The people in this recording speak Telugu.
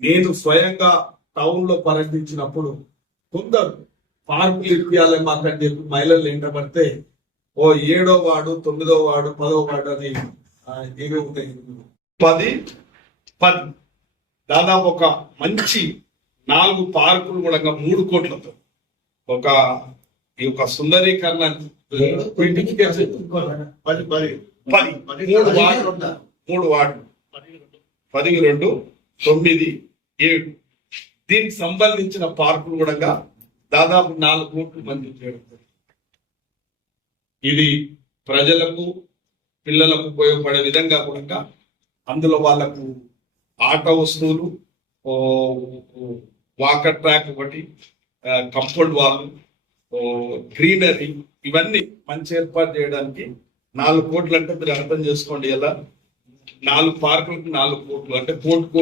నేను స్వయంగా టౌన్ లో పర్యటించినప్పుడు కొందరు పార్కులు ఇప్పియాలి మాకని చెప్పి మహిళలు ఎంటబడితే ఓ 7వ వార్డు 9వ వార్డు 10వ వార్డు అని ఏవి ఉంటాయి 10 దాదాపు ఒక మంచి 4 పార్కులు కూడా 3 కోట్లతో ఈ యొక్క సుందరీకరణ 3 వార్డు 12 9 7 దీనికి సంబంధించిన పార్కులు కూడా దాదాపు 4 కోట్లు మంజూరు చేయడం. ఇది ప్రజలకు పిల్లలకు ఉపయోగపడే విధంగా కూడా అందులో వాళ్ళకు ఆట వస్తువులు, వాకర్ ట్రాక్ ఒకటి, కంపౌండ్ వాల్, గ్రీనరీ ఇవన్నీ మంచి ఏర్పాటు చేయడానికి 4 కోట్లు అంటే మీరు అర్థం చేసుకోండి. ఎలా 4 పార్కులకు 4 కోట్లు అంటే 1 కోటి